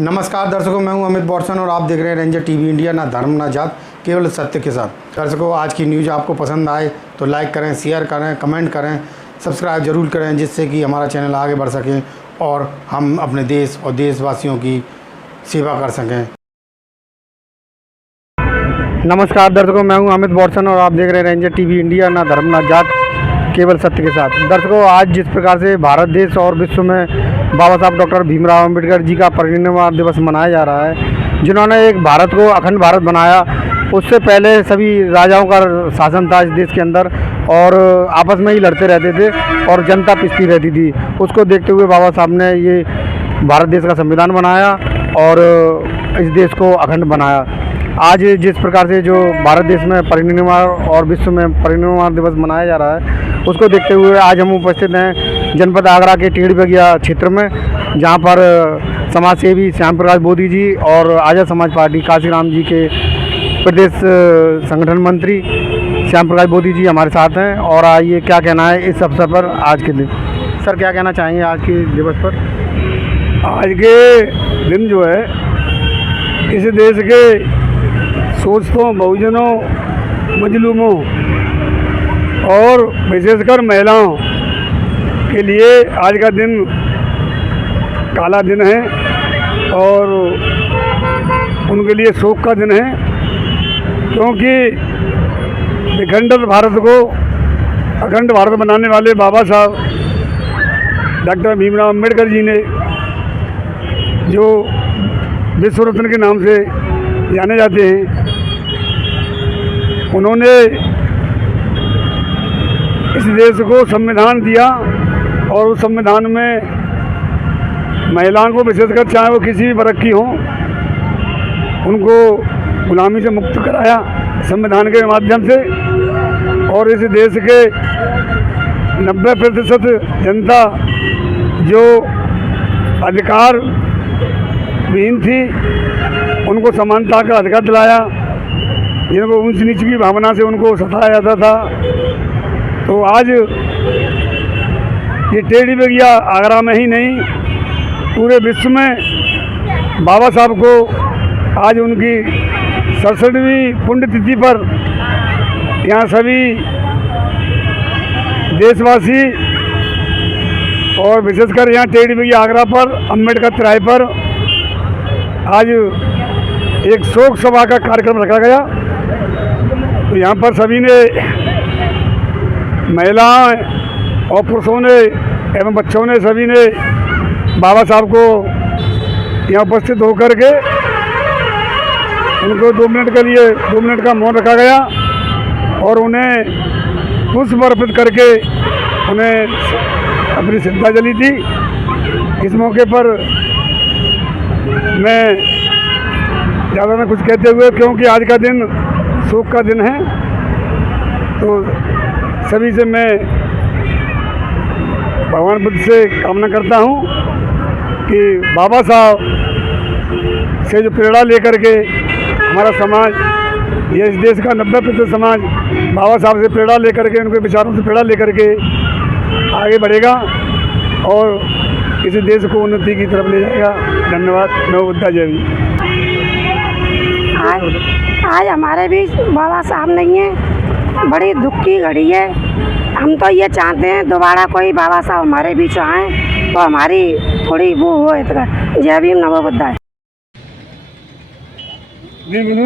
नमस्कार दर्शकों, मैं हूं अमित बॉर्सन और आप देख रहे हैं रेंजर टीवी इंडिया। ना धर्म ना जात, केवल सत्य के साथ। दर्शकों, आज की न्यूज़ आपको पसंद आए तो लाइक करें, शेयर करें, कमेंट करें, सब्सक्राइब जरूर करें, जिससे कि हमारा चैनल आगे बढ़ सके और हम अपने देश और देशवासियों की सेवा कर सकें। नमस्कार दर्शकों, मैं हूं अमित बॉर्सन और आप देख रहे हैं रेंजर टीवी इंडिया। ना धर्म ना जात, केवल सत्य के साथ। दर्शकों, आज जिस प्रकार से भारत देश और विश्व में बाबा साहब डॉक्टर भीमराव अंबेडकर जी का परिनिर्वाण दिवस मनाया जा रहा है, जिन्होंने एक भारत को अखंड भारत बनाया। उससे पहले सभी राजाओं का शासन था इस देश के अंदर और आपस में ही लड़ते रहते थे और जनता पिसती रहती थी। उसको देखते हुए बाबा साहब ने ये भारत देश का संविधान बनाया और इस देश को अखंड बनाया। आज जिस प्रकार से जो भारत देश में परिनिर्वाण और विश्व में परिनिर्वाण दिवस मनाया जा रहा है, उसको देखते हुए आज हम उपस्थित हैं जनपद आगरा के टेढ़ी बगिया क्षेत्र में, जहां पर समाज सेवी श्याम प्रकाश बोधी जी और आज़ाद समाज पार्टी काशीराम जी के प्रदेश संगठन मंत्री श्याम प्रकाश बोधी जी हमारे साथ हैं। और आइए क्या कहना है इस अवसर पर आज के दिन। सर, क्या कहना चाहेंगे आज के दिवस पर? आज के दिन जो है इस देश के शोषितों, बहुजनों, मजलूमों और विशेषकर महिलाओं के लिए आज का दिन काला दिन है और उनके लिए शोक का दिन है, क्योंकि विखंडित भारत को अखंड भारत बनाने वाले बाबा साहब डॉक्टर भीमराव अंबेडकर जी ने, जो विश्व रत्न के नाम से जाने जाते हैं, उन्होंने इस देश को संविधान दिया और उस संविधान में महिलाओं को विशेषकर, चाहे वो किसी भी वर्ग की हों, उनको गुलामी से मुक्त कराया संविधान के माध्यम से। और इस देश के 90% जनता जो अधिकार विहीन थी, उनको समानता का अधिकार दिलाया। जिनको ऊंच नीच की भावना से उनको सताया जाता था, तो आज ये टेढ़ी बगिया आगरा में ही नहीं, पूरे विश्व में बाबा साहब को आज उनकी 67वीं पुण्यतिथि पर यहाँ सभी देशवासी और विशेषकर यहाँ टेढ़ी बगिया आगरा पर अम्बेडकर तिराहे पर आज एक शोक सभा का कार्यक्रम रखा गया। तो यहाँ पर सभी ने, महिलाएं और पुरुषों ने एवं बच्चों ने, सभी ने बाबा साहब को यहाँ उपस्थित होकर के उनको 2 मिनट के लिए 2 मिनट का मौन रखा गया और उन्हें पुष्प अर्पित करके उन्हें अपनी श्रद्धांजलि दी। इस मौके पर मैं ज़्यादा ना कुछ कहते हुए, क्योंकि आज का दिन शोक का दिन है, तो सभी से मैं भगवान बुद्ध से कामना करता हूँ कि बाबा साहब से जो प्रेरणा लेकर के हमारा समाज, ये इस देश का 90% समाज बाबा साहब से प्रेरणा लेकर के, उनके विचारों से प्रेरणा लेकर के आगे बढ़ेगा और इस देश को उन्नति की तरफ ले जाएगा। धन्यवाद। मैं बुद्धा जय हिंद। आज हमारे बीच बाबा साहब नहीं है, बड़ी दुख की घड़ी है। हम तो ये चाहते हैं दोबारा कोई बाबा साहब हमारे बीच आए तो हमारी थोड़ी वो हो। जय भीम, नमो बुद्धाय।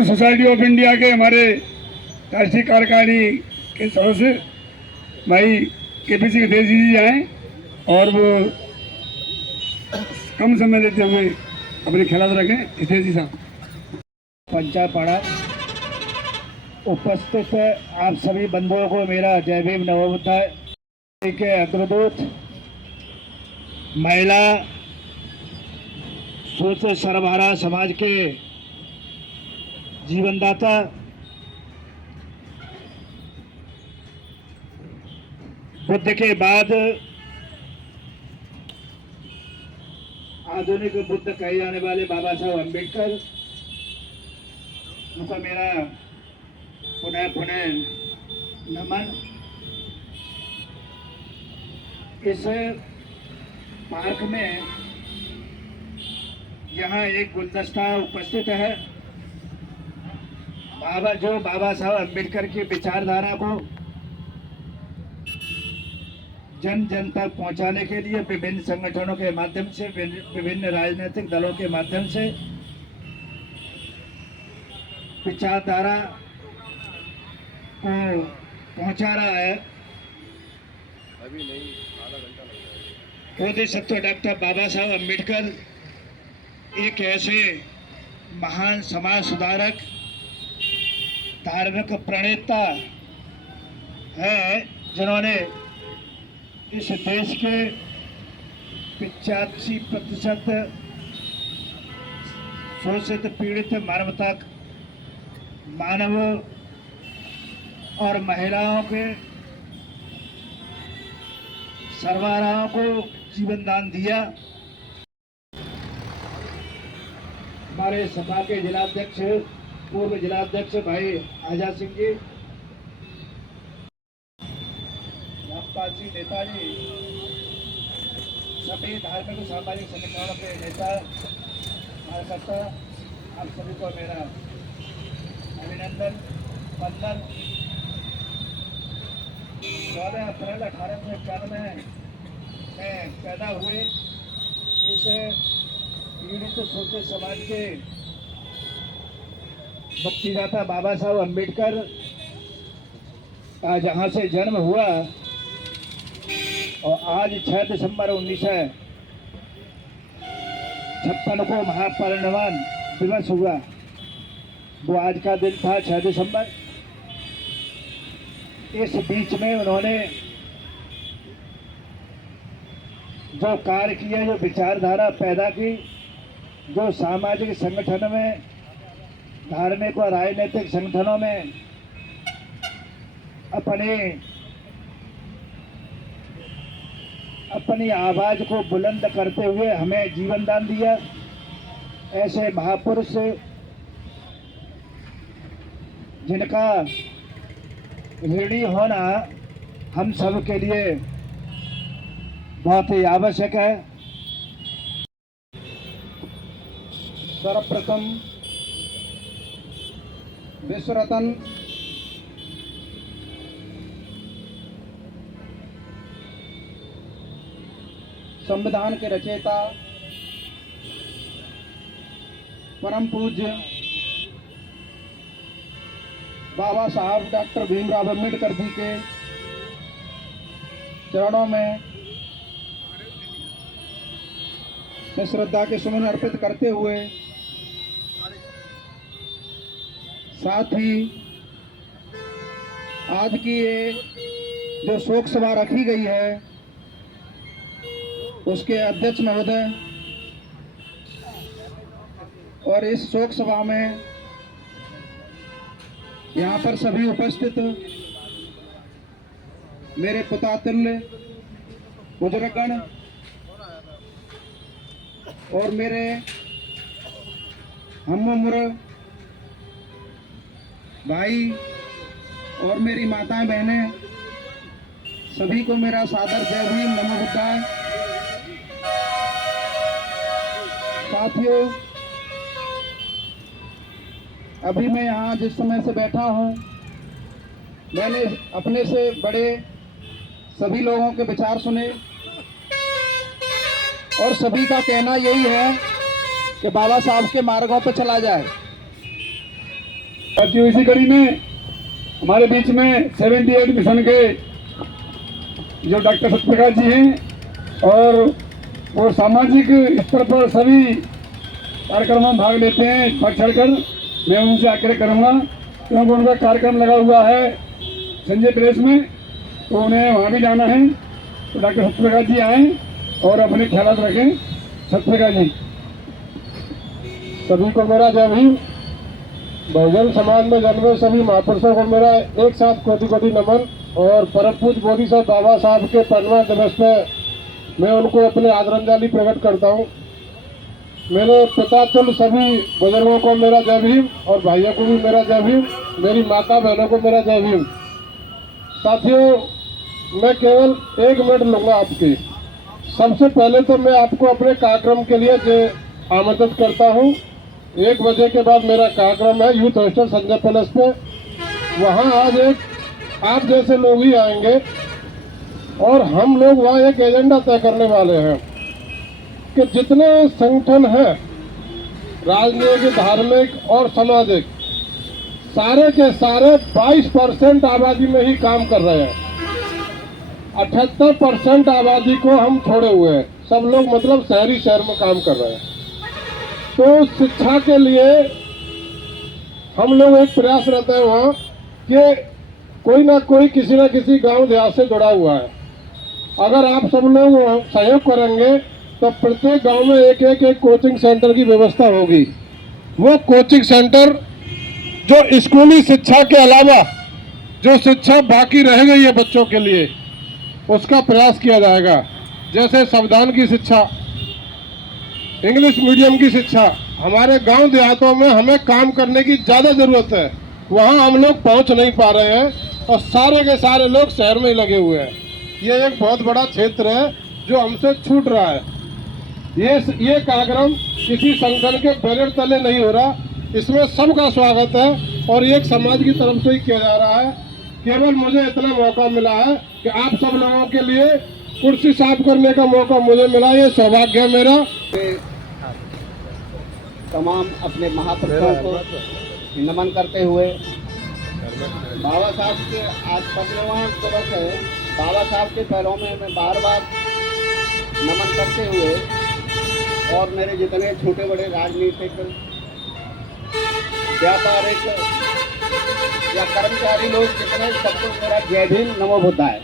सोसाइटी ऑफ इंडिया के हमारे राष्ट्रीय कार्यकारिणी के सदस्य भाई KPC के देश जी आए और वो कम समय लेते हुए अपने ख्याल रखें। इसे जी साहब पंचापाड़ा उपस्थित आप सभी बंधुओं को मेरा जय भीम नमो बुद्धाय के अग्रदूत, महिला शोषित सर्वहारा समाज के जीवनदाता, बुद्ध के बाद आधुनिक बुद्ध कहे जाने वाले बाबा साहब अम्बेडकर, उनका मेरा पुनः पुनः नमन। इस पार्क में यहाँ एक गुलदस्ता उपस्थित है। बाबा साहब अम्बेडकर की विचारधारा को जन जन तक पहुंचाने के लिए विभिन्न संगठनों के माध्यम से, विभिन्न राजनीतिक दलों के माध्यम से विचारधारा को पहुंचा रहा है। बोधिसत्व डॉक्टर बाबा साहब अम्बेडकर एक ऐसे महान समाज सुधारक, धार्मिक प्रणेता है जिन्होंने इस देश के 85% शोषित पीड़ित मानव और महिलाओं के सर्वहाराओं को जीवन दान दिया। हमारे सभा के जिलाध्यक्ष, पूर्व जिलाध्यक्ष भाई आजाद सिंह जी, रामपाल नेताजी, सभी धार्मिक और सामाजिक संगठनों के नेता, कार्यकर्ता, आप सभी को मेरा अभिनंदन, वंदन। 14 अप्रैल 1891 में पैदा हुए इस पीड़ित शोषित समाज के मुक्तिदाता बाबा साहब अम्बेडकर का जहाँ से जन्म हुआ और आज 6 दिसंबर 1956 को महापरिनिर्वाण दिवस हुआ, वो आज का दिन था 6 दिसंबर। इस बीच में उन्होंने जो कार्य किया, जो विचारधारा पैदा की, जो सामाजिक संगठन में, धार्मिक और राजनीतिक संगठनों में अपनी आवाज को बुलंद करते हुए हमें जीवन दान दिया, ऐसे महापुरुष जिनका ऋणी होना हम सब के लिए बहुत ही आवश्यक है। सर्वप्रथम विश्व रत्न संविधान के रचयिता परम पूज्य बाबा साहब डॉक्टर भीमराव अम्बेडकर जी के चरणों में मैं श्रद्धा के सुमन अर्पित करते हुए, साथ ही आज की ये जो शोक सभा रखी गई है उसके अध्यक्ष महोदय और इस शोक सभा में यहाँ पर सभी उपस्थित मेरे पुतातुल्य बुजुर्गगण और मेरे हम उम्र भाई और मेरी माताएं बहनें, सभी को मेरा सादर जय भीम, नमो बुद्धाय। साथियों, अभी मैं यहाँ जिस समय से बैठा हूँ, मैंने अपने से बड़े सभी लोगों के विचार सुने और सभी का कहना यही है कि बाबा साहब के मार्गों पर चला जाए। साथियों, इसी कड़ी में हमारे बीच में 78 मिशन के जो डॉक्टर सत्यप्रकाश जी हैं और वो सामाजिक स्तर पर सभी कार्यक्रमों में भाग लेते हैं, बढ़ चढ़ कर। मैं उनसे आग्रह करूँगा क्योंकि उनका कार्यक्रम लगा हुआ है संजय प्रेस में, तो उन्हें वहाँ भी जाना है। तो डॉक्टर सत्यप्रकाश जी आएँ और अपने ख्याल रखें। सत्यप्रकाश जी। सभी को मेरा जय भीम। बहुजन समाज में जन्मे सभी महापुरुषों को मेरा एक साथ कोटि कोटि नमन। और परम पूज्य बोधिसत्व बाबा साहब के 15वें दिवस पे मैं उनको अपने आदरांजलि प्रकट करता हूँ। मेरे पितातुल्य सभी बुजुर्गों को मेरा जय भीम और भाइयों को भी मेरा जय भीम, मेरी माता बहनों को मेरा जय भीम। साथियों, मैं केवल 1 मिनट लूँगा आपके। सबसे पहले तो मैं आपको अपने कार्यक्रम के लिए आमंत्रित करता हूँ। 1 बजे के बाद मेरा कार्यक्रम है यूथ हॉस्टल संजय पैलेस पे। वहाँ आज एक आप जैसे लोग ही आएंगे और हम लोग वहाँ एक एजेंडा तय करने वाले हैं कि जितने संगठन हैं राजनीतिक, धार्मिक और सामाजिक, सारे के सारे 22% आबादी में ही काम कर रहे हैं। 78% आबादी को हम छोड़े हुए हैं। सब लोग मतलब शहर में काम कर रहे हैं। तो शिक्षा के लिए हम लोग एक प्रयास रहता है वहाँ कि कोई ना कोई किसी न किसी गांव देहात से जुड़ा हुआ है। अगर आप सब लोग सहयोग करेंगे तो प्रत्येक गांव में एक कोचिंग सेंटर की व्यवस्था होगी। वो कोचिंग सेंटर जो स्कूली शिक्षा के अलावा जो शिक्षा बाकी रह गई है बच्चों के लिए, उसका प्रयास किया जाएगा। जैसे संविधान की शिक्षा, इंग्लिश मीडियम की शिक्षा, हमारे गांव देहातों में हमें काम करने की ज़्यादा ज़रूरत है। वहां हम लोग पहुंच नहीं पा रहे हैं और सारे के सारे लोग शहर में ही लगे हुए हैं। ये एक बहुत बड़ा क्षेत्र है जो हमसे छूट रहा है। ये कार्यक्रम किसी संगठन के बैनर तले नहीं हो रहा, इसमें सबका स्वागत है और एक समाज की तरफ से ही किया जा रहा है। केवल मुझे इतना मौका मिला है कि आप सब लोगों के लिए कुर्सी साफ करने का मौका मुझे मिला, ये सौभाग्य है मेरा। तमाम अपने महापुरुषों को नमन करते हुए बाबा साहब के आज 15वां दिवस है। बाबा साहब के पैरों में मैं बार बार नमन करते हुए और मेरे जितने छोटे बड़े राजनीतिक, व्यापारिक या कर्मचारी लोग जितने, सबको मेरा जय भीम नमो बुद्धाय।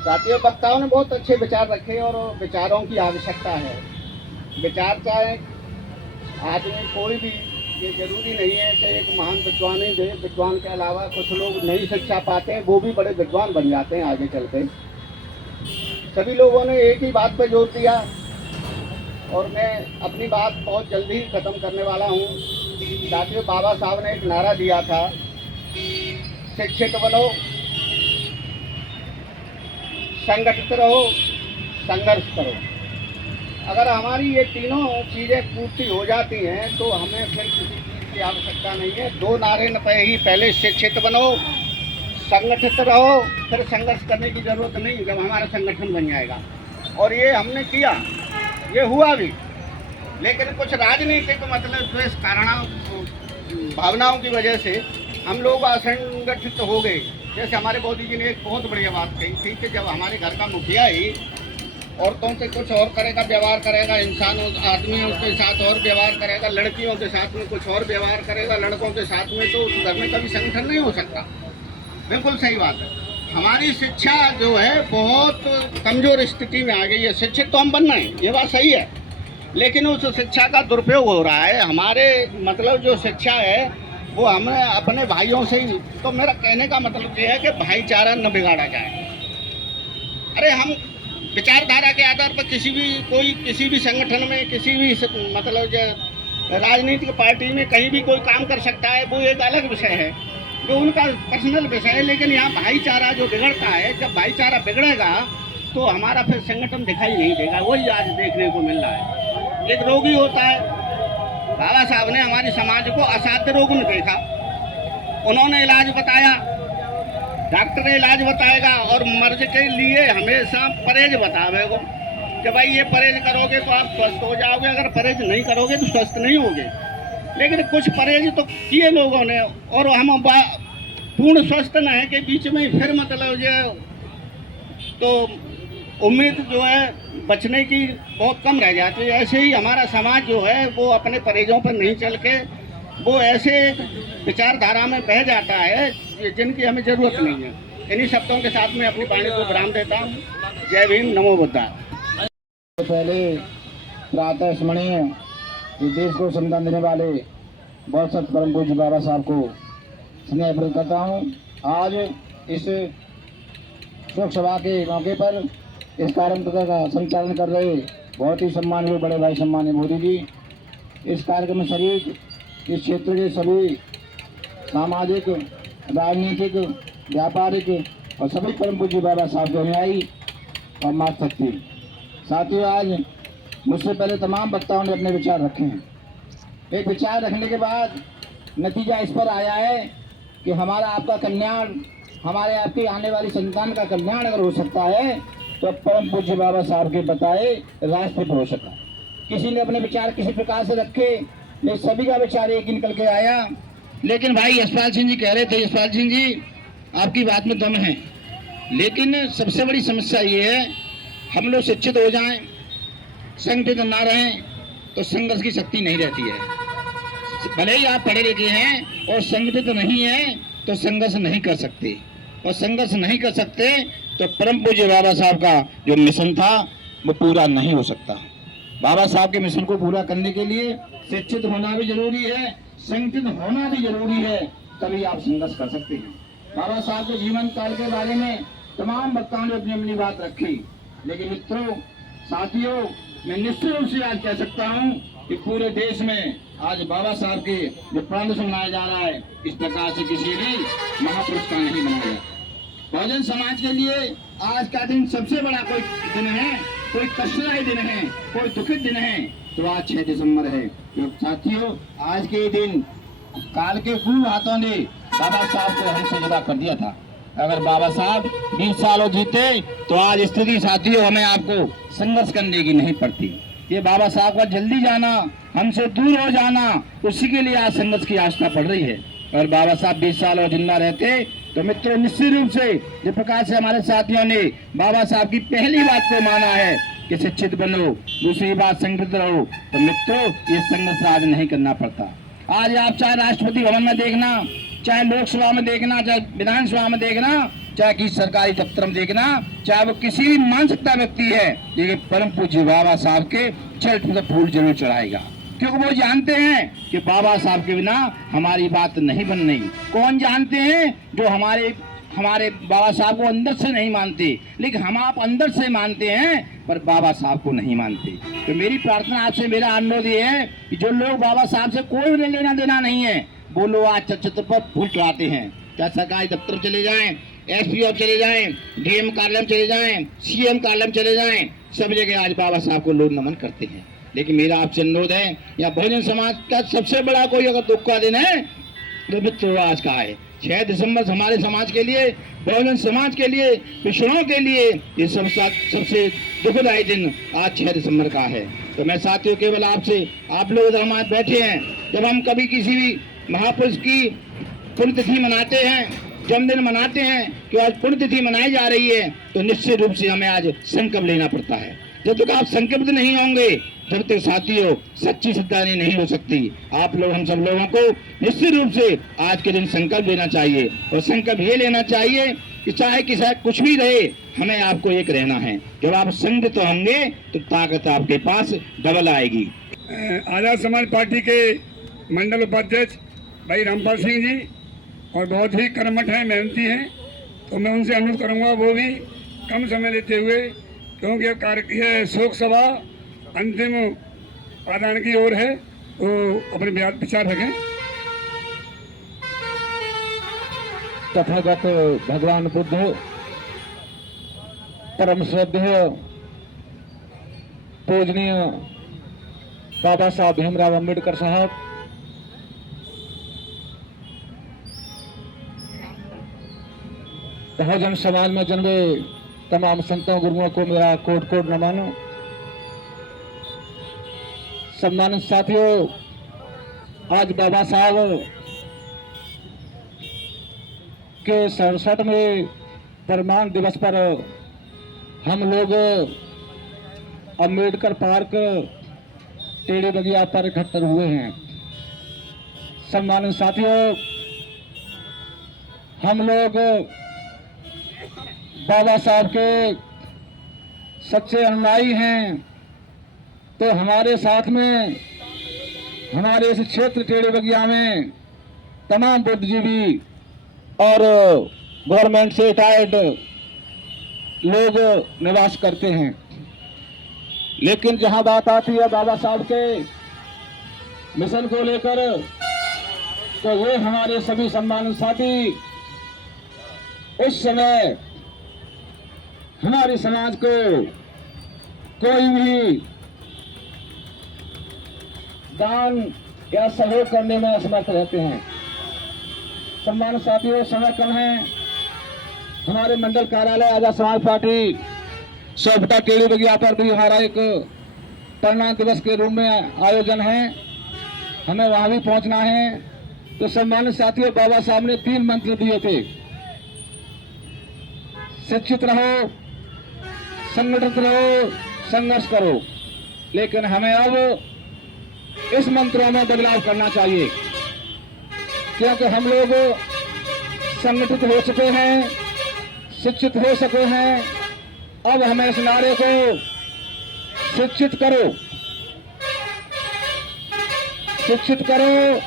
साथियों, वक्ताओं ने बहुत अच्छे विचार रखे और विचारों की आवश्यकता है। विचार चाहे आदमी कोई भी, ये जरूरी नहीं है कि एक महान विद्वान ही दे। विद्वान के अलावा कुछ लोग नई शिक्षा पाते हैं, वो भी बड़े विद्वान बन जाते हैं आगे चलते। सभी लोगों ने एक ही बात पर जोर दिया और मैं अपनी बात बहुत जल्दी ही ख़त्म करने वाला हूँ। साथियों, बाबा साहब ने एक नारा दिया था, शिक्षित बनो, संगठित रहो, संघर्ष करो। अगर हमारी ये तीनों चीज़ें पूर्ति हो जाती हैं तो हमें फिर किसी चीज़ की आवश्यकता नहीं है। 2 नारे न पे ही, पहले शिक्षित बनो, संगठित रहो, फिर संघर्ष करने की ज़रूरत नहीं जब हमारा संगठन बन जाएगा। और ये हमने किया, ये हुआ भी। लेकिन कुछ राजनीतिक मतलब द्वेष कारणों भावनाओं की वजह से हम लोग असंगठित हो गए। जैसे हमारे मोदी जी ने एक बहुत बढ़िया बात कही थी कि जब हमारे घर का मुखिया ही औरतों से कुछ और करेगा, व्यवहार करेगा, इंसानों आदमियों के साथ और व्यवहार करेगा, लड़कियों के साथ में कुछ और व्यवहार करेगा, लड़कों के साथ में, तो उस घर में कभी संगठन नहीं हो सकता। बिल्कुल सही बात है। हमारी शिक्षा जो है बहुत कमज़ोर स्थिति में आ गई है। शिक्षित तो हम बनना है, ये बात सही है, लेकिन उस शिक्षा का दुरुपयोग हो रहा है। हमारे मतलब जो शिक्षा है वो हमें अपने भाइयों से ही, तो मेरा कहने का मतलब ये है कि भाईचारा न बिगाड़ा जाए। अरे हम विचारधारा के आधार पर किसी भी संगठन में, किसी भी मतलब जो राजनीतिक पार्टी में कहीं भी कोई काम कर सकता है, वो एक अलग विषय है, जो उनका पर्सनल विषय है। लेकिन यहाँ भाईचारा जो बिगड़ता है, जब भाईचारा बिगड़ेगा तो हमारा फिर संगठन दिखाई नहीं देगा। वही आज देखने को मिल रहा है। एक रोगी होता है, बाबा साहब ने हमारे समाज को असाध्य रोग में देखा, उन्होंने इलाज बताया, डॉक्टर ने इलाज बताएगा और मर्ज के लिए हमेशा परहेज बतावेगा कि भाई ये परहेज करोगे तो आप स्वस्थ हो जाओगे, अगर परहेज नहीं करोगे तो स्वस्थ नहीं होगे। लेकिन कुछ परहेज तो किए लोगों ने और हम पूर्ण स्वस्थ न है के बीच में फिर मतलब ये तो उम्मीद जो है बचने की बहुत कम रह जाती है। ऐसे ही हमारा समाज जो है वो अपने परहेजों पर नहीं चल के वो ऐसे विचारधारा में बह जाता है जिनकी हमें ज़रूरत नहीं है। इन्हीं शब्दों के साथ में अपनी वाणी को विराम देता हूँ। जय भीम, नमो बुद्धाय। पहले प्रातः स्मरणीय देश को संविधान देने वाले बहुत सत परम पूज्य बाबा साहब को स्नेह प्रकट करता हूँ। आज इस शोक सभा के मौके पर इस कार्यक्रम का संचालन कर रहे बहुत ही सम्मानीय बड़े भाई सम्मानीय मोदी जी, इस कार्यक्रम में शरीक इस क्षेत्र के सभी सामाजिक, राजनीतिक, व्यापारिक और सभी परम पूज्य बाबा साहब के अनुयायी और मात शक्ति साथियों, आज मुझसे पहले तमाम वक्ताओं ने अपने विचार रखे हैं। एक विचार रखने के बाद नतीजा इस पर आया है कि हमारा आपका कल्याण, हमारे आपकी आने वाली संतान का कल्याण अगर हो सकता है तो परम पूज्य बाबा साहब के बताए रास्ते पर हो सका। किसी ने अपने विचार किसी प्रकार से रखे, ये सभी का विचार एक निकल के आया। लेकिन भाई यशपाल सिंह जी कह रहे थे, यशपाल सिंह जी आपकी बात में दम है, लेकिन सबसे बड़ी समस्या ये है हम लोग शिक्षित हो जाएं, संगठित ना रहें तो संघर्ष की शक्ति नहीं रहती है। भले ही आप पढ़े लिखे हैं और संगठित नहीं हैं तो संघर्ष नहीं कर सकते, और संघर्ष नहीं कर सकते तो परम पूज्य बाबा साहब का जो मिशन था वो पूरा नहीं हो सकता। बाबा साहब के मिशन को पूरा करने के लिए शिक्षित होना भी जरूरी है, संगठित होना भी जरूरी है, तभी आप संघर्ष कर सकते हैं। बाबा साहब के जीवन काल के बारे में तमाम वक्ताओं ने अपनी अपनी बात रखी, लेकिन मित्रों, साथियों, मैं निश्चित रूप से आज कह सकता हूं कि पूरे देश में आज बाबा साहब के जो प्राण दिवस मनाया जा रहा है, इस प्रकार से किसी भी महापुरुष का नहीं मनाया। बहुजन समाज के लिए आज का दिन सबसे बड़ा कोई दिन है, कोई कष्टदायी दिन है, कोई दुखित दिन है, तो आज 6 दिसंबर है। तो साथियों, आज के दिन काल के क्रूर हाथों ने बाबा साहब को हमसे जुदा कर दिया था। अगर बाबा साहब 20 सालों जीते तो आज स्थिति साथियों हमें आपको संघर्ष करने की नहीं पड़ती। ये बाबा साहब का जल्दी जाना, हमसे दूर हो जाना, उसी के लिए आज संघर्ष की आवश्यकता पड़ रही है। और बाबा साहब 20 साल और जिंदा रहते तो मित्रों निश्चित रूप से जिस प्रकार से हमारे साथियों ने बाबा साहब की पहली बात को माना है कि शिक्षित बनो, दूसरी बात संगठित रहो, तो मित्रों ये संघर्ष आज नहीं करना पड़ता। आज आप चाहे राष्ट्रपति भवन में देखना, चाहे लोकसभा में देखना, चाहे विधानसभा में देखना, चाहे किसी सरकारी दफ्तर में देखना, चाहे वो किसी भी मान सकता व्यक्ति है, लेकिन परम पूज्य बाबा साहब के चरण में फूल जरूर चढ़ाएगा, क्योंकि वो जानते हैं कि बाबा साहब के बिना हमारी बात नहीं बन रही। कौन जानते हैं? जो हमारे बाबा साहब को अंदर से नहीं मानते, लेकिन हम आप अंदर से मानते हैं पर बाबा साहब को नहीं मानते। तो मेरी प्रार्थना आपसे, मेरा अनुरोध ये है कि जो लोग बाबा साहब से कोई लेना देना नहीं है, वो लोग आज चलचित्र पर फूल चढ़ाते हैं। चाहे सरकारी दफ्तर चले जाएं, एसपी ऑफ चले जाएं, डीएम कार्यालय चले जाएं, सीएम कार्यालय चले जाएं, सब जगह आज बाबा साहब को लोग नमन करते हैं। लेकिन मेरा आपसे अनुरोध है, या बहुजन समाज का सबसे बड़ा कोई अगर दुख का दिन है तो मित्रों आज का है 6 दिसंबर। हमारे समाज के लिए, बहुजन समाज के लिए, पिछड़ों के लिए ये सबसे दुखदायी दिन आज 6 दिसंबर का है। तो मैं साथियों केवल आपसे, आप लोग इधर हमारे बैठे हैं, जब हम कभी किसी भी महापुरुष की पुण्यतिथि मनाते हैं, जन्मदिन मनाते हैं कि आज पुण्यतिथि मनाई जा रही है, तो निश्चित रूप से हमें आज संकल्प लेना पड़ता है। जब तक आप संकल्पित नहीं होंगे, जब तक साथियों सच्ची श्रद्धांजलि नहीं हो सकती। आप लोग, हम सब लोगों को निश्चित रूप से आज के दिन संकल्प लेना चाहिए, और संकल्प ये लेना चाहिए कि चाहे कुछ भी रहे, हमें आपको एक रहना है। जब आप संगठित होंगे तो ताकत आपके पास डबल आएगी। आज़ाद समाज पार्टी के मंडल उपाध्यक्ष भाई रामपाल सिंह जी और बहुत ही कर्मठ हैं, मेहनती हैं, तो मैं उनसे अनुरोध करूंगा वो भी कम समय लेते हुए, क्योंकि यह शोक सभा अंतिम पादान की ओर है, तो अपने विचार रखें। तथागत भगवान बुद्ध, परम श्रद्धेय पूजनीय बाबा साहब भीमराव अम्बेडकर साहब, बहुजन समाज में जन्मे तमाम संतों गुरुओं को मेरा कोट कोट नमन। सम्मानित साथियों, आज बाबा साहब के 67वें परिनिर्वाण दिवस पर हम लोग अम्बेडकर पार्क टेढ़े बगिया पर इकट्ठे हुए हैं। सम्मानित साथियों, हम लोग बाबा साहब के सच्चे अनुयायी हैं, तो हमारे साथ में, हमारे इस क्षेत्र टेढ़े बगिया में तमाम बुद्धिजीवी और गवर्नमेंट से रिटायर्ड लोग निवास करते हैं। लेकिन जहां बात आती है बाबा साहब के मिशन को लेकर, तो ये हमारे सभी सम्मानित साथी उस समय हमारे समाज को कोई भी दान या सहयोग करने में असमर्थ रहते हैं। सम्मानित साथियों, समय कम है। हमारे मंडल कार्यालय आजाद समाज पार्टी सोपटा केड़ी बगिया पर भी हमारा एक परिणाम दिवस के रूप में आयोजन है, हमें वहां भी पहुंचना है। तो सम्मानित साथियों, बाबा साहब ने 3 मंत्र दिए थे, शिक्षित रहो, संगठित रहो, संघर्ष करो। लेकिन हमें अब इस मंत्रों में बदलाव करना चाहिए, क्योंकि हम लोग संगठित हो चुके हैं, शिक्षित हो सके हैं। अब हमें इस नारे को शिक्षित करो, शिक्षित करो,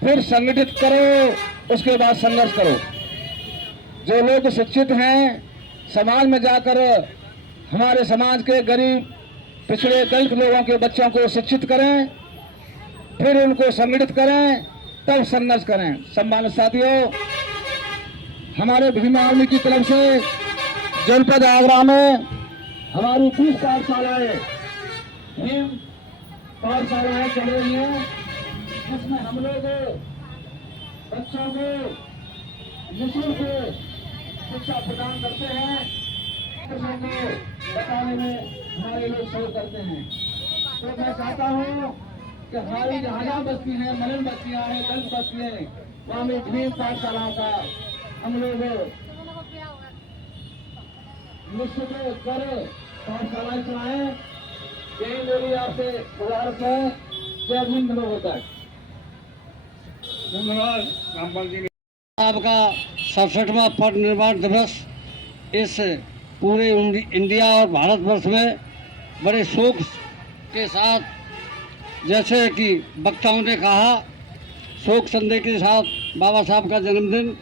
फिर संगठित करो, उसके बाद संघर्ष करो। जो लोग शिक्षित हैं, समाज में जाकर हमारे समाज के गरीब, पिछड़े, दलित लोगों के बच्चों को शिक्षित करें, फिर उनको संगठित करें, तब संघर्ष करें। सम्मानित साथियों, हमारे भीम आर्मी की तरफ से जनपद आगरा में हमारी 30 पाठशालाएं, भीम पाठशालाएं चल रही हैं, जिसमें हम लोग बच्चों को निःशुल्क शिक्षा प्रदान करते हैं, बच्चों को बताने में हमारे लोग सहयोग करते हैं। तो मैं चाहता हूँ कि हमारी जहाँ बस्ती है, मलिन बस्तियाँ हैं, दलित बस्तियाँ हैं, वहाँ में भीम पाठशालाओं का हम लोग निश्चित कर पाठशालाएं चलाएं। यही मेरी आपसे गुजारिश है। जय भीम, नमो बुद्धाय। धन्यवाद रामपाल जी। आपका 67वां परिनिर्वाण दिवस इस पूरे इंडिया और भारतवर्ष में बड़े शोक के साथ, जैसे कि वक्ताओं ने कहा, शोक संदेश के साथ बाबा साहब का जन्मदिन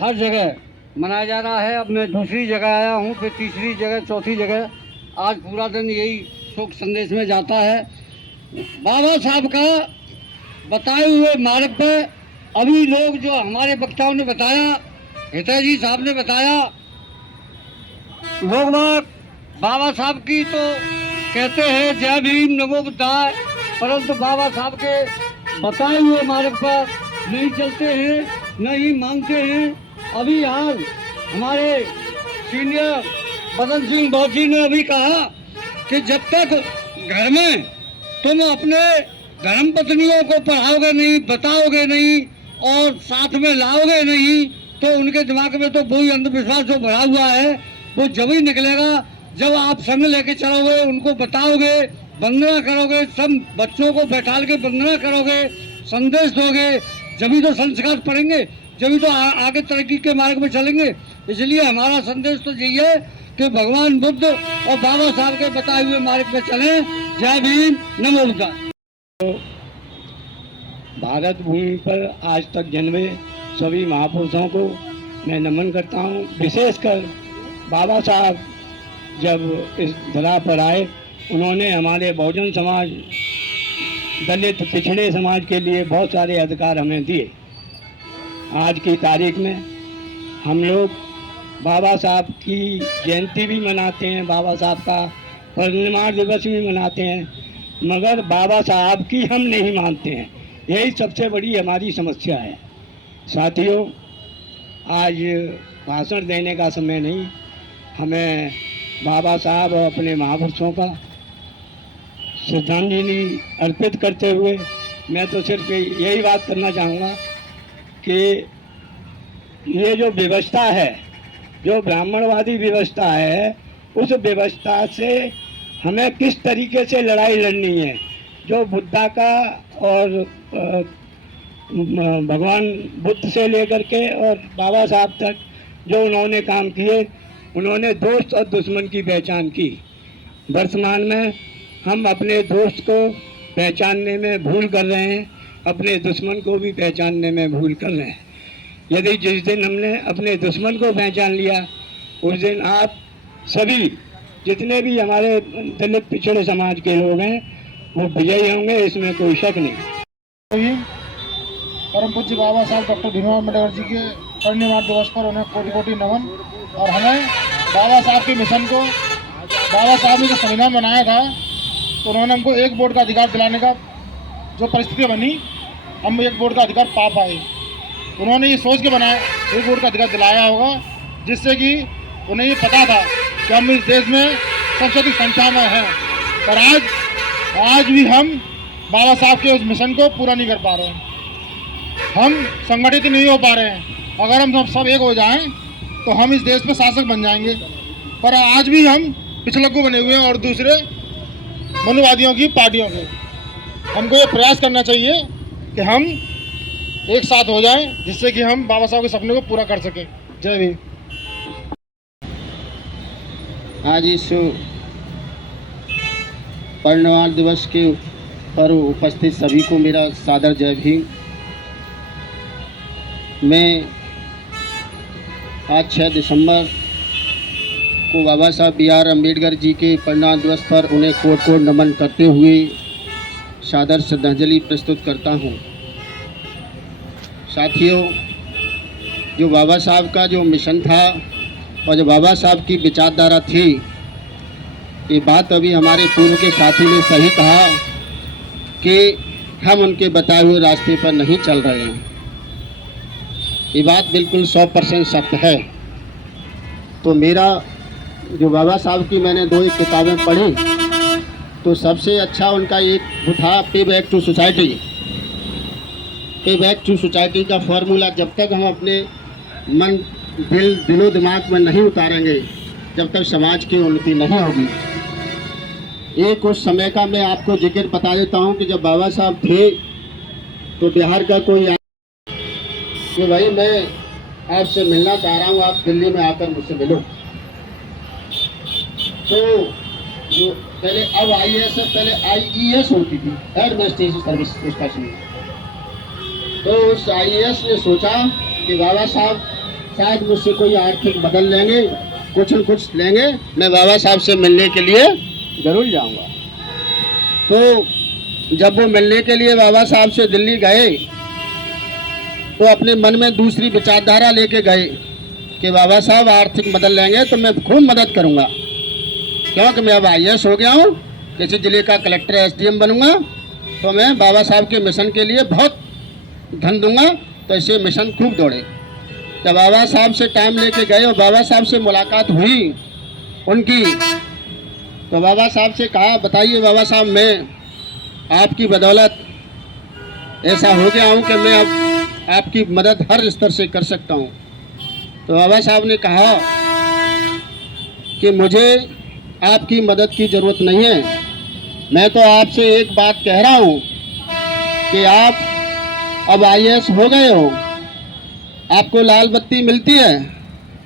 हर जगह मनाया जा रहा है। अब मैं दूसरी जगह आया हूँ, फिर तीसरी जगह, चौथी जगह, आज पूरा दिन यही शोक संदेश में जाता है। बाबा साहब का बताए हुए मार्ग पर अभी लोग, जो हमारे वक्ताओं ने बताया, हितैषी साहब ने बताया, लोग बाबा साहब की तो कहते हैं जय भीम, नमो बुद्धाय, परंतु बाबा साहब के बताए हुए मार्ग पर नहीं चलते हैं, नहीं मानते हैं। अभी हाल हमारे सीनियर बदन सिंह बौजी ने अभी कहा कि जब तक घर में तुम अपने धर्म पत्नियों को पढ़ाओगे नहीं, बताओगे नहीं और साथ में लाओगे नहीं, तो उनके दिमाग में तो वही अंधविश्वास जो भरा हुआ है वो जब ही निकलेगा जब आप संग लेके चलोगे, उनको बताओगे, वंदना करोगे, सब बच्चों को बैठाल के वंदना करोगे, संदेश दोगे, जब तो संस्कार पढ़ेंगे, जब तो आगे तरक्की के मार्ग में चलेंगे। इसलिए हमारा संदेश तो यही है कि भगवान बुद्ध और बाबा साहब के बताए हुए मार्ग पे चलें। जय भीम, नमो बुद्धाय। भारत भूमि पर आज तक जन्मे सभी महापुरुषों को मैं नमन करता हूँ। विशेषकर बाबा साहब जब इस धरा पर आए, उन्होंने हमारे बहुजन समाज, दलित, पिछड़े समाज के लिए बहुत सारे अधिकार हमें दिए। आज की तारीख में हम लोग बाबा साहब की जयंती भी मनाते हैं, बाबा साहब का परिनिर्वाण दिवस भी मनाते हैं, मगर बाबा साहब की हम नहीं मानते हैं। यही सबसे बड़ी हमारी समस्या है। साथियों, आज भाषण देने का समय नहीं, हमें बाबा साहब और अपने महापुरुषों का श्रद्धांजलि अर्पित करते हुए मैं तो सिर्फ यही बात करना चाहूँगा कि ये जो व्यवस्था है, जो ब्राह्मणवादी व्यवस्था है, उस व्यवस्था से हमें किस तरीके से लड़ाई लड़नी है। जो बुद्धा का और भगवान बुद्ध से लेकर के और बाबा साहब तक जो उन्होंने काम किए, उन्होंने दोस्त और दुश्मन की पहचान की। वर्तमान में हम अपने दोस्त को पहचानने में भूल कर रहे हैं, अपने दुश्मन को भी पहचानने में भूल कर रहे हैं। यदि जिस दिन हमने अपने दुश्मन को पहचान लिया, उस दिन आप सभी जितने भी हमारे दलित पिछड़े समाज के लोग हैं वो विजयी होंगे, इसमें कोई शक नहीं। परम पूज्य बाबा साहब डॉक्टर भीमराव अम्बेडकर जी के परिनिर्वाण दिवस पर उन्हें कोटि कोटि नमन। और हमें बाबा साहब के मिशन को, बाबा साहब ने जो संविधान बनाया था, तो उन्होंने हमको एक वोट का अधिकार दिलाने का जो परिस्थितियाँ बनी हम एक वोट का अधिकार पा पाए। उन्होंने ये सोच के बनाया, एक वोट का अधिकार दिलाया होगा, जिससे कि उन्हें ये पता था कि हम इस देश में सबसे अधिक संख्या में हैं। पर आज भी हम बाबा साहब के उस मिशन को पूरा नहीं कर पा रहे हैं। हम संगठित नहीं हो पा रहे हैं। अगर हम सब एक हो जाएं तो हम इस देश में शासक बन जाएंगे। पर आज भी हम पिछलग्गू बने हुए हैं और दूसरे मनुवादियों की पार्टियों के। हमको ये प्रयास करना चाहिए कि हम एक साथ हो जाएं, जिससे कि हम बाबा साहब के सपने को पूरा कर सकें। जय भीम। आज इस परिनिर्वाण दिवस के पर उपस्थित सभी को मेरा सादर जय भीम। मैं आज 6 दिसंबर को बाबा साहब B.R. अम्बेडकर जी के परिनिर्वाण दिवस पर उन्हें कोट कोट नमन करते हुए सादर श्रद्धांजलि प्रस्तुत करता हूँ। साथियों, जो बाबा साहब का जो मिशन था और जो बाबा साहब की विचारधारा थी, ये बात अभी हमारे पूर्व के साथी ने सही कहा कि हम उनके बताए हुए रास्ते पर नहीं चल रहे हैं। ये बात बिल्कुल 100% सत्य है। तो मेरा जो बाबा साहब की मैंने 2 किताबें पढ़ी, तो सबसे अच्छा उनका एक वो था पे बैक टू सोसाइटी। पे बैक टू सोसाइटी का फॉर्मूला जब तक हम अपने मन दिलो दिमाग में नहीं उतारेंगे, जब तक समाज की उन्नति नहीं होगी। एक उस समय का मैं आपको जिक्र बता देता हूँ कि जब बाबा साहब थे तो बिहार का कोई कि भाई मैं आपसे मिलना चाह रहा हूँ, आप दिल्ली में आकर मुझसे मिलो। तो जो पहले अब IAS है, पहले IES होती थी, एडमिनिस्ट्रेटिव सर्विस उसका शुरू। तो उस IAS ने सोचा कि बाबा साहब शायद मुझसे कोई आर्थिक बदल लेंगे, कुछ न कुछ लेंगे, मैं बाबा साहब से मिलने के लिए ज़रूर जाऊंगा। तो जब वो मिलने के लिए बाबा साहब से दिल्ली गए तो अपने मन में दूसरी विचारधारा लेके गए कि बाबा साहब आर्थिक मदद लेंगे तो मैं खूब मदद करूंगा, क्योंकि मैं अब IAS हो गया हूँ, किसी ज़िले का कलेक्टर SDM बनूंगा तो मैं बाबा साहब के मिशन के लिए बहुत धन दूंगा। तो इससे मिशन खूब दौड़े। जब बाबा साहब से टाइम लेके गए और बाबा साहब से मुलाकात हुई उनकी, तो बाबा साहब से कहा, बताइए बाबा साहब, मैं आपकी बदौलत ऐसा हो गया हूँ कि मैं अब आपकी मदद हर स्तर से कर सकता हूँ। तो बाबा साहब ने कहा कि मुझे आपकी मदद की ज़रूरत नहीं है, मैं तो आपसे एक बात कह रहा हूँ कि आप अब IAS हो गए हो, आपको लाल बत्ती मिलती है,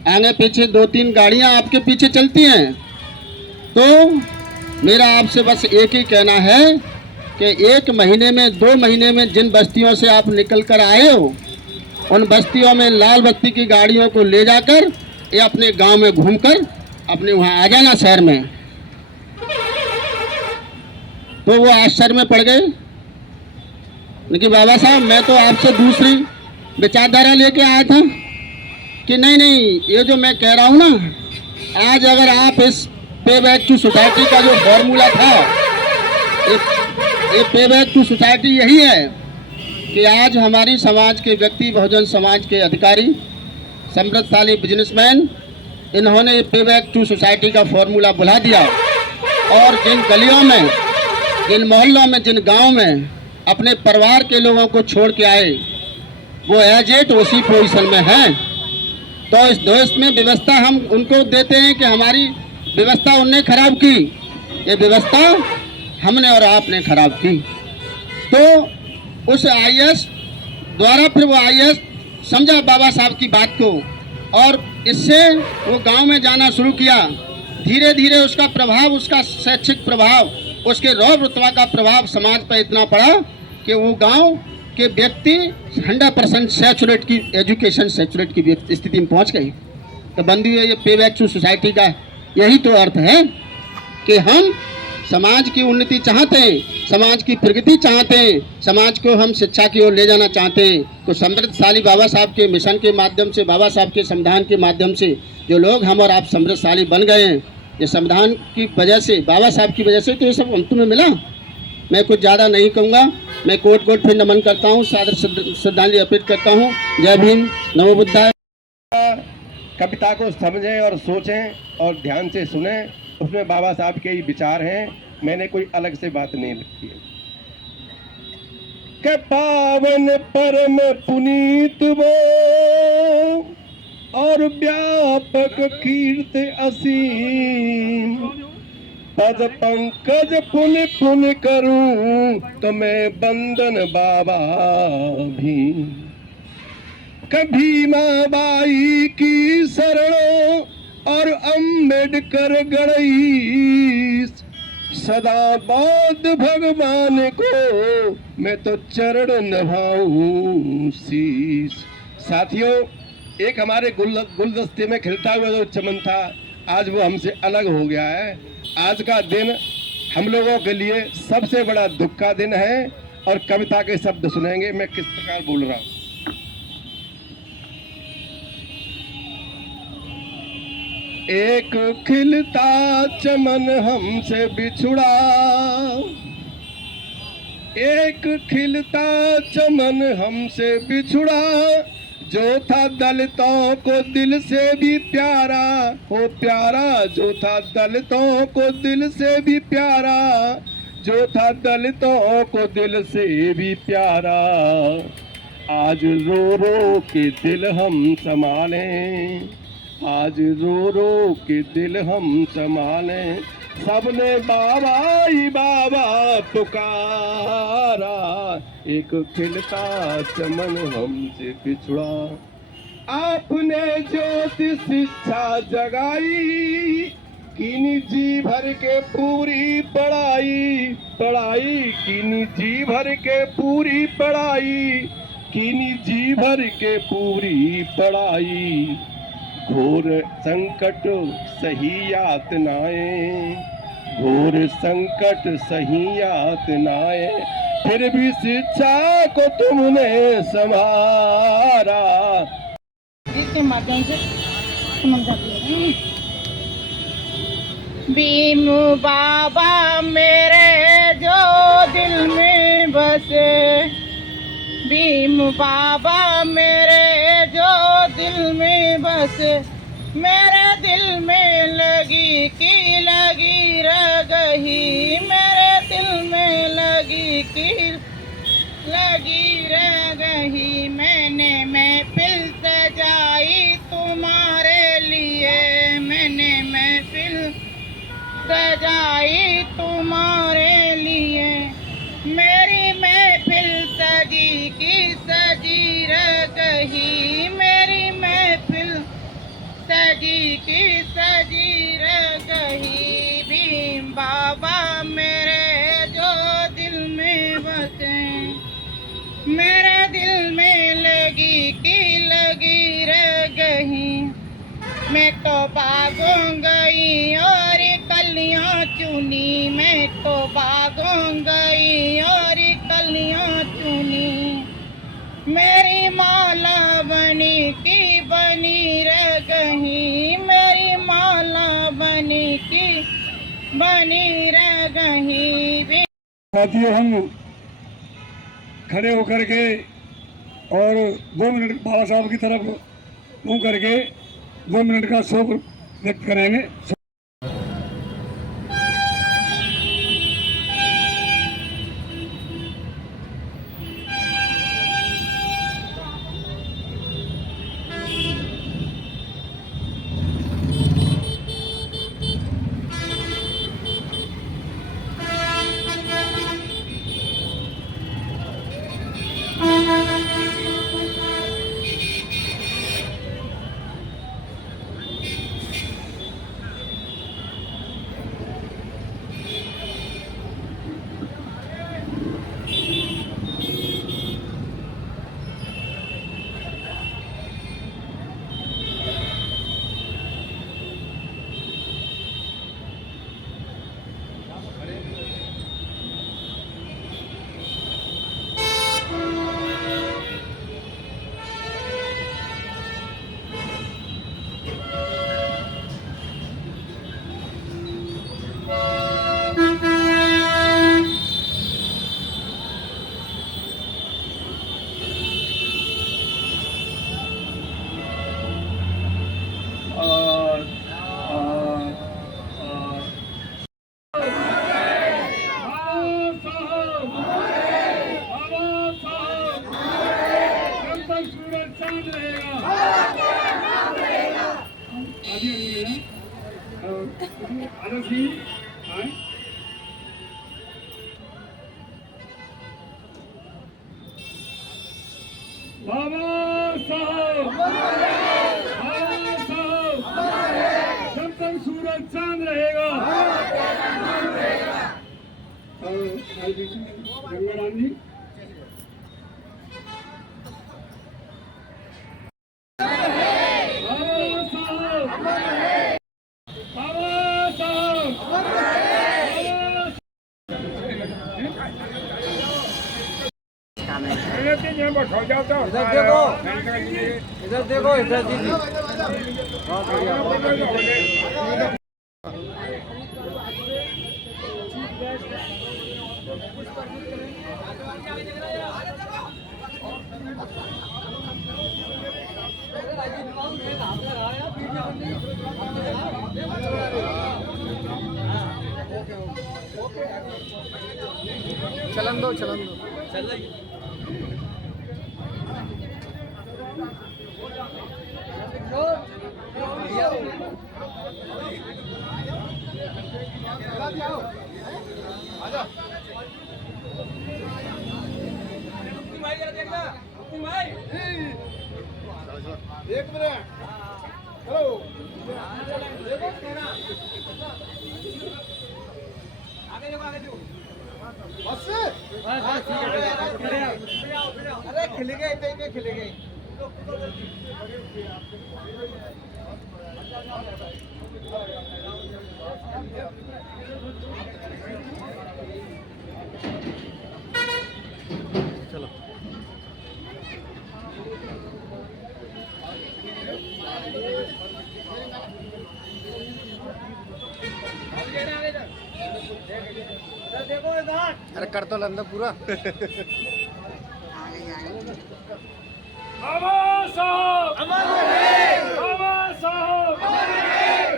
आगे पीछे 2-3 गाड़ियाँ आपके पीछे चलती हैं। तो मेरा आपसे बस एक ही कहना है कि 1 महीने में 2 महीने में जिन बस्तियों से आप निकल कर आए हो, उन बस्तियों में लाल बत्ती की गाड़ियों को ले जाकर या अपने गांव में घूमकर अपने वहां आ जाना शहर में। तो वो आश्चर्य में पड़ गए। लेकिन बाबा साहब, मैं तो आपसे दूसरी विचारधारा लेके आया था कि नहीं, ये जो मैं कह रहा हूँ ना, आज अगर आप इस पे बैक टू सोसाइटी का जो फॉर्मूला था, ये पे बैक टू सोसाइटी यही है कि आज हमारी समाज के व्यक्ति, बहुजन समाज के अधिकारी, समृद्धशाली बिजनेसमैन, इन्होंने ये पे बैक टू सोसाइटी का फॉर्मूला बुला दिया और जिन गलियों में, जिन मोहल्लों में, जिन गांव में अपने परिवार के लोगों को छोड़ के आए, वो एज एट उसी पोजीशन में हैं। तो इस देश में व्यवस्था हम उनको देते हैं कि हमारी व्यवस्था उनने खराब की, ये व्यवस्था हमने और आपने खराब की। तो उस IAS द्वारा फिर वो IAS समझा बाबा साहब की बात को और इससे वो गांव में जाना शुरू किया। धीरे धीरे उसका प्रभाव, उसका शैक्षिक प्रभाव, उसके रौब रुतबा का प्रभाव समाज पर इतना पड़ा कि वो गांव के व्यक्ति 100% सैचुरेट की एजुकेशन सैचुरेट की स्थिति में पहुंच गई। तो बंधुओं, ये पे बैक टू सोसाइटी का यही तो अर्थ है कि हम समाज की उन्नति चाहते हैं, समाज की प्रगति चाहते हैं, समाज को हम शिक्षा की ओर ले जाना चाहते हैं। तो समृद्धशाली बाबा साहब के मिशन के माध्यम से, बाबा साहब के संविधान के माध्यम से जो लोग हम और आप समृद्धशाली बन गए हैं, ये संविधान की वजह से, बाबा साहब की वजह से तो ये सब हम तुम्हें मिला। मैं कुछ ज़्यादा नहीं कहूँगा। मैं कोट कोट फिर नमन करता हूँ, सादर श्रद्धांजलि अर्पित करता हूँ। जय भीम, नमो बुद्धाय। कविता को समझें और सोचें और ध्यान से सुने, उसमें बाबा साहब के ही विचार हैं, मैंने कोई अलग से बात नहीं लिखी है। के पावन परम पुनीत वो और व्यापक कीर्त असीम, पद पंकज पुण्य पुण्य करूं तो मैं बंदन बाबा भी। कभी माँ बाई की शरणों और अम्बेडकर गणेश, सदा बौद्ध भगवान को मैं तो चरण नभाऊं शीश। साथियों, एक हमारे गुलदस्ते में खिलता हुआ जो चमन था, आज वो हमसे अलग हो गया है। आज का दिन हम लोगों के लिए सबसे बड़ा दुख का दिन है। और कविता के शब्द सुनेंगे, मैं किस प्रकार बोल रहा हूँ। एक खिलता चमन हमसे बिछुड़ा, एक खिलता चमन हमसे बिछुड़ा, जो था दलितों को दिल से भी प्यारा, हो प्यारा जो था दलितों को दिल से भी प्यारा, जो था दलितों को दिल से भी प्यारा। आज रो रो के दिल हम संभालें, आज रो रो के दिल हम संभालें, सबने बाबा ही बाबा पुकारा, एक खिलता चमन हमसे बिछुड़ा। आपने ज्योति शिक्षा जगाई, कीनी जी भर के पूरी पढ़ाई, पढ़ाई कीनी जी भर के पूरी पढ़ाई, कीनी जी भर के पूरी पढ़ाई। घोर संकट सही यातनाएं, घोर संकट सही यातनाएं, फिर भी शिक्षा को तुमने संभारा। गीत के माध्यम से भीम बाबा मेरे जो दिल में बसे, भीम बाबा मेरे जो दिल में बसे, मेरे दिल में लगी की लगी रह गई, मेरे दिल में लगी की लगी रह गई। मैंने महफिल सजाई तुम्हारे लिए, मैंने महफिल सजाई तुम्हारे लिए, मेरी महफिल सजी की सजी रह गई, मेरी महफिल सजी की सजी रह गई। भीम बाबा मेरे जो दिल में बसे, मेरे दिल में लगी की लगी रह गई। मैं तो बागों गई और कलियां चुनी, मैं तो बागों गई और कलियां चुनी, मेरी माला बनी की बनी रह गई, मेरी माला बनी की बनी रह गई। साथियों, हम खड़े होकर के और 2 मिनट बाबा साहब की तरफ मुँह करके 2 मिनट का शोक व्यक्त करेंगे। बाबा साहब जब तक सूरज चांद रहेगा। गंगाराम जी इधर देखो इधर दीदी। चलन दो चल एक मिनट हेलो बस अरे खिल गए खिल गए। चलो अरे कर तो लंदा पूरा। बाबा साहब बाबा साहब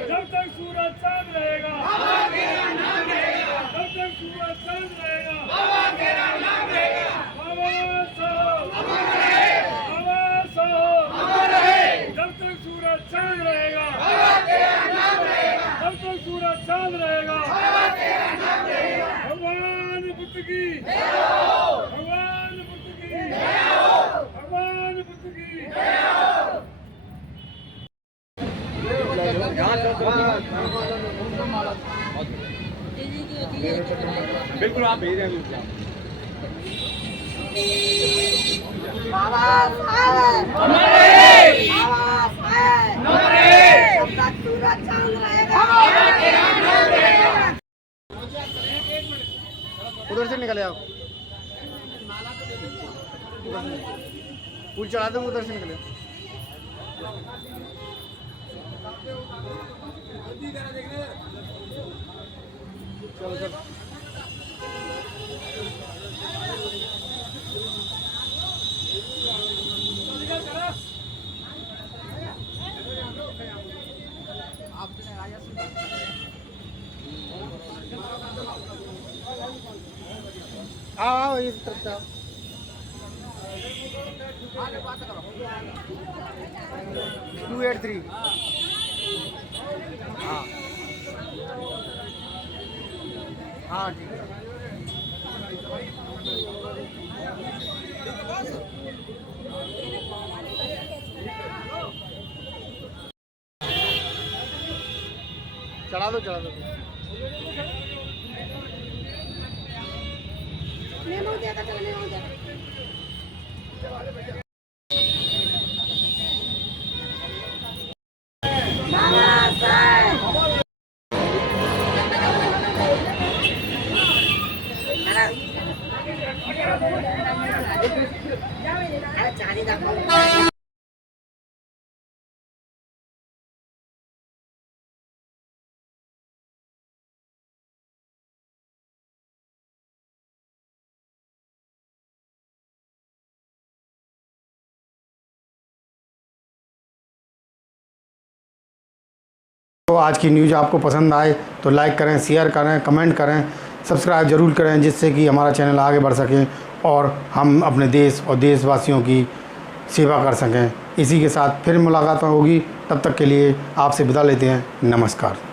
जब तक सूरज चांद रहेगा, जब तक सूरज चांद रहेगा, बाबा साहब जब तक सूरज चांद रहेगा, जब तक सूरज चांद रहेगा। भगवान बुद्ध की, भगवान बुद्ध की, भगवान बुद्ध की। बिल्कुल आप भेज रहे हैं बाबा साहब जब तक सूरज चांद रहेगा। उधर से निकले आप, फूल चढ़ा दो, उधर से निकले। चलो चलो आओ ये तरफ आओ। 283 हाँ हाँ ठीक है। चढ़ा दो चढ़ा दो। मेनू दे दो, चलो मेनू दे दो। तो आज की न्यूज़ आपको पसंद आए तो लाइक करें, शेयर करें, कमेंट करें, सब्सक्राइब ज़रूर करें, जिससे कि हमारा चैनल आगे बढ़ सके और हम अपने देश और देशवासियों की सेवा कर सकें। इसी के साथ फिर मुलाकात होगी, तब तक के लिए आपसे विदा लेते हैं। नमस्कार।